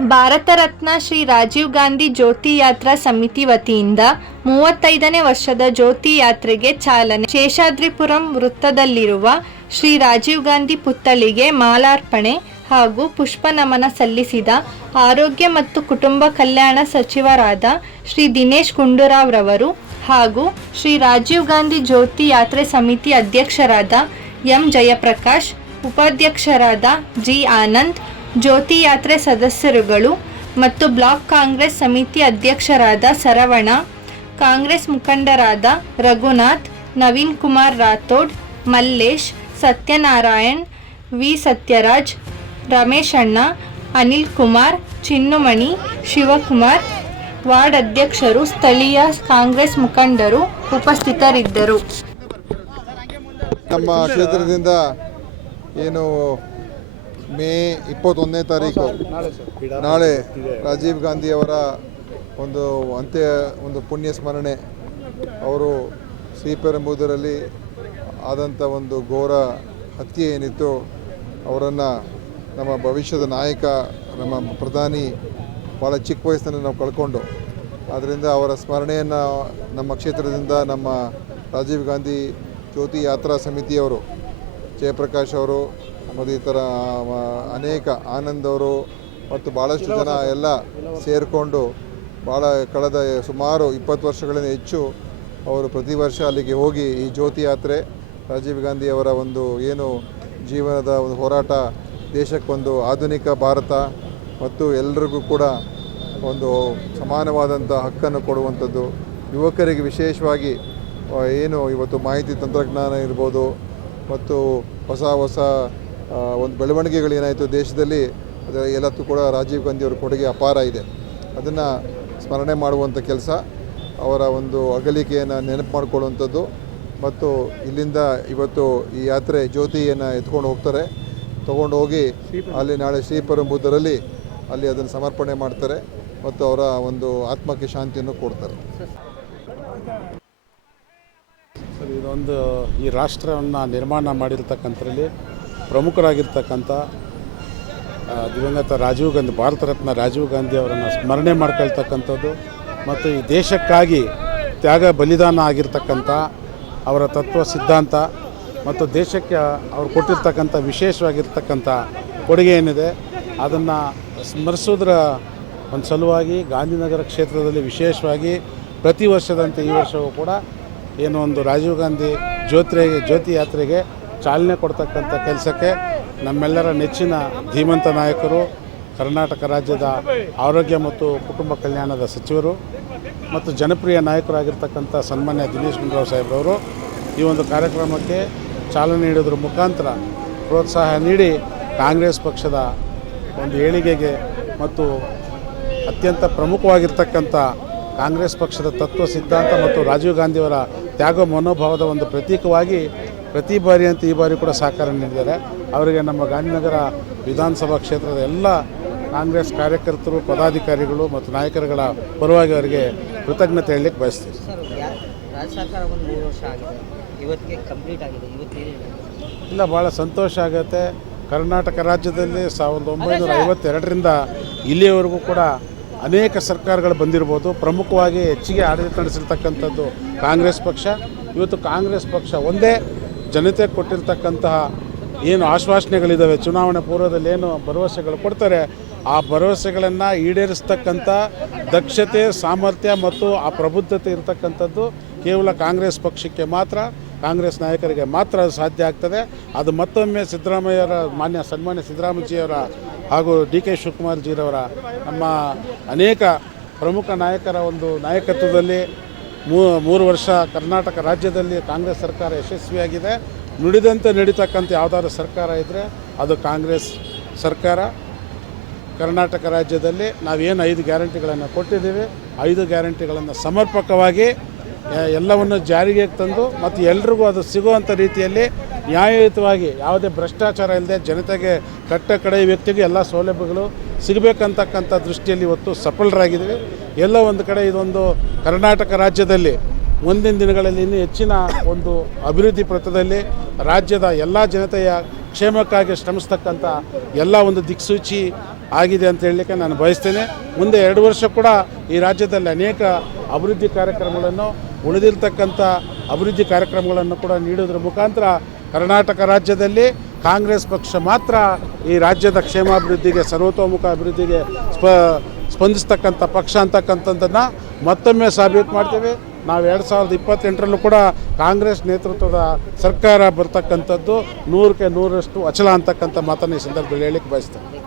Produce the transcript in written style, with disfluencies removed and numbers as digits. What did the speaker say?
ಭಾರತ ರತ್ನ ಶ್ರೀ ರಾಜೀವ್ ಗಾಂಧಿ ಜ್ಯೋತಿ ಯಾತ್ರಾ ಸಮಿತಿ ವತಿಯಿಂದ 35ನೇ ವರ್ಷದ ಜ್ಯೋತಿ ಯಾತ್ರೆಗೆ ಚಾಲನೆ. ಶೇಷಾದ್ರಿಪುರಂ ವೃತ್ತದಲ್ಲಿರುವ ಶ್ರೀ ರಾಜೀವ್ ಗಾಂಧಿ ಪುತ್ಥಳಿಗೆ ಮಾಲಾರ್ಪಣೆ ಹಾಗೂ ಪುಷ್ಪ ನಮನ ಸಲ್ಲಿಸಿದ ಆರೋಗ್ಯ ಮತ್ತು ಕುಟುಂಬ ಕಲ್ಯಾಣ ಸಚಿವರಾದ ಶ್ರೀ ದಿನೇಶ್ ಗುಂಡೂರಾವ್ ರವರು ಹಾಗೂ ಶ್ರೀ ರಾಜೀವ್ ಗಾಂಧಿ ಜ್ಯೋತಿ ಯಾತ್ರೆ ಸಮಿತಿ ಅಧ್ಯಕ್ಷರಾದ ಎಂ ಜಯಪ್ರಕಾಶ್, ಉಪಾಧ್ಯಕ್ಷರಾದ ಜಿ ಆನಂದ್, ಜ್ಯೋತಿ ಯಾತ್ರೆ ಸದಸ್ಯರುಗಳು ಮತ್ತು ಬ್ಲಾಕ್ ಕಾಂಗ್ರೆಸ್ ಸಮಿತಿ ಅಧ್ಯಕ್ಷರಾದ ಸರವಣ, ಕಾಂಗ್ರೆಸ್ ಮುಖಂಡರಾದ ರಘುನಾಥ್, ನವೀನ್ ಕುಮಾರ್ ರಾಥೋಡ್, ಮಲ್ಲೇಶ್, ಸತ್ಯನಾರಾಯಣ್, ವಿ ಸತ್ಯರಾಜ್, ರಮೇಶ್ ಅಣ್ಣ, ಅನಿಲ್ ಕುಮಾರ್, ಚಿನ್ನುಮಣಿ, ಶಿವಕುಮಾರ್, ವಾರ್ಡ್ ಅಧ್ಯಕ್ಷರು, ಸ್ಥಳೀಯ ಕಾಂಗ್ರೆಸ್ ಮುಖಂಡರು ಉಪಸ್ಥಿತರಿದ್ದರು. ನಮ್ಮ ಕ್ಷೇತ್ರದಿಂದ ಏನು ಮೇ 21ನೇ ತಾರೀಕು ನಾಳೆ ರಾಜೀವ್ ಗಾಂಧಿಯವರ ಒಂದು ಪುಣ್ಯ ಸ್ಮರಣೆ. ಅವರು ಶ್ರೀಪೆರಂಬೂದರಲ್ಲಿ ಆದಂಥ ಒಂದು ಘೋರ ಹತ್ಯೆ ಏನಿತ್ತು, ಅವರನ್ನು ನಮ್ಮ ಭವಿಷ್ಯದ ನಾಯಕ, ನಮ್ಮ ಪ್ರಧಾನಿ ಭಾಳ ಚಿಕ್ಕ ವಯಸ್ಸಿನಲ್ಲಿ ನಾವು ಕಳ್ಕೊಂಡು, ಆದ್ದರಿಂದ ಅವರ ಸ್ಮರಣೆಯನ್ನು ನಮ್ಮ ಕ್ಷೇತ್ರದಿಂದ ನಮ್ಮ ರಾಜೀವ್ ಗಾಂಧಿ ಜ್ಯೋತಿ ಯಾತ್ರಾ ಸಮಿತಿಯವರು, ಜಯಪ್ರಕಾಶ್ ಅವರು ಮತ್ತು ಈ ಥರ ಅನೇಕ ಆನಂದ್ ಅವರು ಮತ್ತು ಭಾಳಷ್ಟು ಜನ ಎಲ್ಲ ಸೇರಿಕೊಂಡು ಕಳೆದ ಸುಮಾರು 20 ವರ್ಷಗಳಿಂದ ಹೆಚ್ಚು ಅವರು ಪ್ರತಿ ವರ್ಷ ಅಲ್ಲಿಗೆ ಹೋಗಿ ಈ ಜ್ಯೋತಿ ಯಾತ್ರೆ, ರಾಜೀವ್ ಗಾಂಧಿಯವರ ಏನು ಜೀವನದ ಒಂದು ಹೋರಾಟ, ದೇಶಕ್ಕೊಂದು ಆಧುನಿಕ ಭಾರತ ಮತ್ತು ಎಲ್ಲರಿಗೂ ಕೂಡ ಒಂದು ಸಮಾನವಾದಂಥ ಹಕ್ಕನ್ನು ಕೊಡುವಂಥದ್ದು, ಯುವಕರಿಗೆ ವಿಶೇಷವಾಗಿ ಏನು ಇವತ್ತು ಮಾಹಿತಿ ತಂತ್ರಜ್ಞಾನ ಇರ್ಬೋದು ಮತ್ತು ಹೊಸ ಒಂದು ಬೆಳವಣಿಗೆಗಳೇನಾಯಿತು ದೇಶದಲ್ಲಿ, ಅದರ ಎಲ್ಲತ್ತೂ ಕೂಡ ರಾಜೀವ್ ಗಾಂಧಿಯವರ ಕೊಡುಗೆ ಅಪಾರ ಇದೆ. ಅದನ್ನು ಸ್ಮರಣೆ ಮಾಡುವಂಥ ಕೆಲಸ, ಅವರ ಒಂದು ಅಗಲಿಕೆಯನ್ನು ನೆನಪು ಮಾಡಿಕೊಳ್ಳುವಂಥದ್ದು ಮತ್ತು ಇಲ್ಲಿಂದ ಇವತ್ತು ಈ ಯಾತ್ರೆ ಜ್ಯೋತಿಯನ್ನು ಎತ್ಕೊಂಡು ಹೋಗ್ತಾರೆ. ತೊಗೊಂಡು ಹೋಗಿ ಅಲ್ಲಿ ನಾಳೆ ಶ್ರೀಪೆರಂಬೂದರಲ್ಲಿ ಅಲ್ಲಿ ಅದನ್ನು ಸಮರ್ಪಣೆ ಮಾಡ್ತಾರೆ ಮತ್ತು ಅವರ ಒಂದು ಆತ್ಮಕ್ಕೆ ಶಾಂತಿಯನ್ನು ಕೊಡ್ತಾರೆ. ಸರ್, ಇದೊಂದು ಈ ರಾಷ್ಟ್ರವನ್ನು ನಿರ್ಮಾಣ ಮಾಡಿರ್ತಕ್ಕಂಥರಲ್ಲಿ ಪ್ರಮುಖರಾಗಿರ್ತಕ್ಕಂಥ ದಿವಂಗತ ರಾಜೀವ್ ಗಾಂಧಿ, ಭಾರತ ರತ್ನ ರಾಜೀವ್ ಗಾಂಧಿ ಅವರನ್ನು ಸ್ಮರಣೆ ಮಾಡ್ಕೊಳ್ತಕ್ಕಂಥದ್ದು ಮತ್ತು ಈ ದೇಶಕ್ಕಾಗಿ ತ್ಯಾಗ ಬಲಿದಾನ ಆಗಿರ್ತಕ್ಕಂಥ ಅವರ ತತ್ವ ಸಿದ್ಧಾಂತ ಮತ್ತು ದೇಶಕ್ಕೆ ಅವರು ಕೊಟ್ಟಿರ್ತಕ್ಕಂಥ ವಿಶೇಷವಾಗಿರ್ತಕ್ಕಂಥ ಕೊಡುಗೆ ಏನಿದೆ ಅದನ್ನು ಸ್ಮರಿಸೋದ್ರ ಒಂದು ಸಲುವಾಗಿ ಗಾಂಧಿನಗರ ಕ್ಷೇತ್ರದಲ್ಲಿ ವಿಶೇಷವಾಗಿ ಪ್ರತಿ ವರ್ಷದಂತೆ ಈ ವರ್ಷವೂ ಕೂಡ ಏನೋ ಒಂದು ರಾಜೀವ್ ಗಾಂಧಿ ಜ್ಯೋತಿ ಯಾತ್ರೆಗೆ ಚಾಲನೆ ಕೊಡ್ತಕ್ಕಂಥ ಕೆಲಸಕ್ಕೆ ನಮ್ಮೆಲ್ಲರ ನೆಚ್ಚಿನ ಧೀಮಂತ ನಾಯಕರು, ಕರ್ನಾಟಕ ರಾಜ್ಯದ ಆರೋಗ್ಯ ಮತ್ತು ಕುಟುಂಬ ಕಲ್ಯಾಣದ ಸಚಿವರು ಮತ್ತು ಜನಪ್ರಿಯ ನಾಯಕರಾಗಿರ್ತಕ್ಕಂಥ ಸನ್ಮಾನ್ಯ ದಿನೇಶ್ ಗುಂಡೂರಾವ್ ಸಾಹೇಬ್ರವರು ಈ ಒಂದು ಕಾರ್ಯಕ್ರಮಕ್ಕೆ ಚಾಲನೆ ನೀಡೋದ್ರ ಮುಖಾಂತರ ಪ್ರೋತ್ಸಾಹ ನೀಡಿ ಕಾಂಗ್ರೆಸ್ ಪಕ್ಷದ ಒಂದು ಏಳಿಗೆಗೆ ಮತ್ತು ಅತ್ಯಂತ ಪ್ರಮುಖವಾಗಿರ್ತಕ್ಕಂಥ ಕಾಂಗ್ರೆಸ್ ಪಕ್ಷದ ತತ್ವ ಸಿದ್ಧಾಂತ ಮತ್ತು ರಾಜೀವ್ ಗಾಂಧಿಯವರ ತ್ಯಾಗ ಮನೋಭಾವದ ಒಂದು ಪ್ರತೀಕವಾಗಿ ಪ್ರತಿ ಬಾರಿ ಅಂತ ಈ ಬಾರಿ ಕೂಡ ಸಹಕಾರ ನೀಡಿದ್ದಾರೆ. ಅವರಿಗೆ ನಮ್ಮ ಗಾಂಧಿನಗರ ವಿಧಾನಸಭಾ ಕ್ಷೇತ್ರದ ಎಲ್ಲ ಕಾಂಗ್ರೆಸ್ ಕಾರ್ಯಕರ್ತರು, ಪದಾಧಿಕಾರಿಗಳು ಮತ್ತು ನಾಯಕರುಗಳ ಪರವಾಗಿ ಅವರಿಗೆ ಕೃತಜ್ಞತೆ ಹೇಳಲಿಕ್ಕೆ ಬಯಸ್ತೀವಿ. ಇಲ್ಲ, ಭಾಳ ಸಂತೋಷ ಆಗುತ್ತೆ. ಕರ್ನಾಟಕ ರಾಜ್ಯದಲ್ಲಿ 1952ರಿಂದ ಇಲ್ಲಿಯವರೆಗೂ ಕೂಡ ಅನೇಕ ಸರ್ಕಾರಗಳು ಬಂದಿರ್ಬೋದು. ಪ್ರಮುಖವಾಗಿ ಹೆಚ್ಚಿಗೆ ಆಡಳಿತ ನಡೆಸಿರ್ತಕ್ಕಂಥದ್ದು ಕಾಂಗ್ರೆಸ್ ಪಕ್ಷ. ಇವತ್ತು ಕಾಂಗ್ರೆಸ್ ಪಕ್ಷ ಒಂದೇ ಜನತೆ ಕೊಟ್ಟಿರ್ತಕ್ಕಂತಹ ಏನು ಆಶ್ವಾಸನೆಗಳಿದ್ದಾವೆ, ಚುನಾವಣೆ ಪೂರ್ವದಲ್ಲಿ ಏನು ಭರವಸೆಗಳು ಕೊಡ್ತಾರೆ, ಆ ಭರವಸೆಗಳನ್ನು ಈಡೇರಿಸ್ತಕ್ಕಂಥ ದಕ್ಷತೆ, ಸಾಮರ್ಥ್ಯ ಮತ್ತು ಆ ಪ್ರಬುದ್ಧತೆ ಇರತಕ್ಕಂಥದ್ದು ಕೇವಲ ಕಾಂಗ್ರೆಸ್ ಪಕ್ಷಕ್ಕೆ ಮಾತ್ರ, ಕಾಂಗ್ರೆಸ್ ನಾಯಕರಿಗೆ ಮಾತ್ರ ಅದು ಸಾಧ್ಯ ಆಗ್ತದೆ. ಅದು ಮತ್ತೊಮ್ಮೆ ಸಿದ್ದರಾಮಯ್ಯವರ ಸನ್ಮಾನ್ಯ ಸಿದ್ದರಾಮಯ್ಯಜಿಯವರ ಹಾಗೂ ಡಿ ಕೆ ಶಿವಕುಮಾರ್ಜಿರವರ ನಮ್ಮ ಅನೇಕ ಪ್ರಮುಖ ನಾಯಕರ ಒಂದು ನಾಯಕತ್ವದಲ್ಲಿ 3 ವರ್ಷ ಕರ್ನಾಟಕ ರಾಜ್ಯದಲ್ಲಿ ಕಾಂಗ್ರೆಸ್ ಸರ್ಕಾರ ಯಶಸ್ವಿಯಾಗಿದೆ. ನುಡಿದಂತೆ ನಡೀತಕ್ಕಂಥ ಯಾವುದಾದ್ರು ಸರ್ಕಾರ ಇದ್ದರೆ ಅದು ಕಾಂಗ್ರೆಸ್ ಸರ್ಕಾರ. ಕರ್ನಾಟಕ ರಾಜ್ಯದಲ್ಲಿ ನಾವೇನು 5 ಗ್ಯಾರಂಟಿಗಳನ್ನು ಕೊಟ್ಟಿದ್ದೀವಿ, 5 ಗ್ಯಾರಂಟಿಗಳನ್ನು ಸಮರ್ಪಕವಾಗಿ ಎಲ್ಲವನ್ನು ಜಾರಿಗೆ ತಂದು ಮತ್ತು ಎಲ್ರಿಗೂ ಅದು ಸಿಗುವಂಥ ರೀತಿಯಲ್ಲಿ ನ್ಯಾಯಯುತವಾಗಿ ಯಾವುದೇ ಭ್ರಷ್ಟಾಚಾರ ಇಲ್ಲದೆ ಜನತೆಗೆ ಕಡೆ ವ್ಯಕ್ತಿಗೆ ಎಲ್ಲ ಸೌಲಭ್ಯಗಳು ಸಿಗಬೇಕಂತಕ್ಕಂಥ ದೃಷ್ಟಿಯಲ್ಲಿ ಇವತ್ತು ಸಫಲರಾಗಿದ್ದೀವಿ. ಎಲ್ಲ ಒಂದು ಕಡೆ ಇದೊಂದು ಕರ್ನಾಟಕ ರಾಜ್ಯದಲ್ಲಿ ಮುಂದಿನ ದಿನಗಳಲ್ಲಿ ಇನ್ನೂ ಹೆಚ್ಚಿನ ಒಂದು ಅಭಿವೃದ್ಧಿ ಪಥದಲ್ಲಿ ರಾಜ್ಯದ ಎಲ್ಲ ಜನತೆಯ ಕ್ಷೇಮಕ್ಕಾಗಿ ಶ್ರಮಿಸ್ತಕ್ಕಂಥ ಎಲ್ಲ ಒಂದು ದಿಕ್ಸೂಚಿ ಆಗಿದೆ ಅಂತ ಹೇಳಲಿಕ್ಕೆ ನಾನು ಬಯಸ್ತೇನೆ. ಮುಂದೆ 2 ವರ್ಷ ಕೂಡ ಈ ರಾಜ್ಯದಲ್ಲಿ ಅನೇಕ ಅಭಿವೃದ್ಧಿ ಕಾರ್ಯಕ್ರಮಗಳನ್ನು, ಉಳಿದಿರ್ತಕ್ಕಂಥ ಅಭಿವೃದ್ಧಿ ಕಾರ್ಯಕ್ರಮಗಳನ್ನು ಕೂಡ ನೀಡೋದ್ರ ಮುಖಾಂತರ ಕರ್ನಾಟಕ ರಾಜ್ಯದಲ್ಲಿ ಕಾಂಗ್ರೆಸ್ ಪಕ್ಷ ಮಾತ್ರ ಈ ರಾಜ್ಯದ ಕ್ಷೇಮಾಭಿವೃದ್ಧಿಗೆ, ಸರ್ವತೋಮುಖ ಅಭಿವೃದ್ಧಿಗೆ ಸ್ಪಂದಿಸ್ತಕ್ಕಂಥ ಪಕ್ಷ ಅಂತಕ್ಕಂಥದ್ದನ್ನು ಮತ್ತೊಮ್ಮೆ ಸಾಬೀತು ಮಾಡ್ತೇವೆ. ನಾವು 2028ರಲ್ಲೂ ಕೂಡ ಕಾಂಗ್ರೆಸ್ ನೇತೃತ್ವದ ಸರ್ಕಾರ ಬರ್ತಕ್ಕಂಥದ್ದು 100ಕ್ಕೆ 100ರಷ್ಟು ಅಚಲ ಅಂತಕ್ಕಂಥ ಮಾತನ್ನು ಈ ಸಂದರ್ಭದಲ್ಲಿ ಹೇಳಲಿಕ್ಕೆ ಬಯಸ್ತೇನೆ.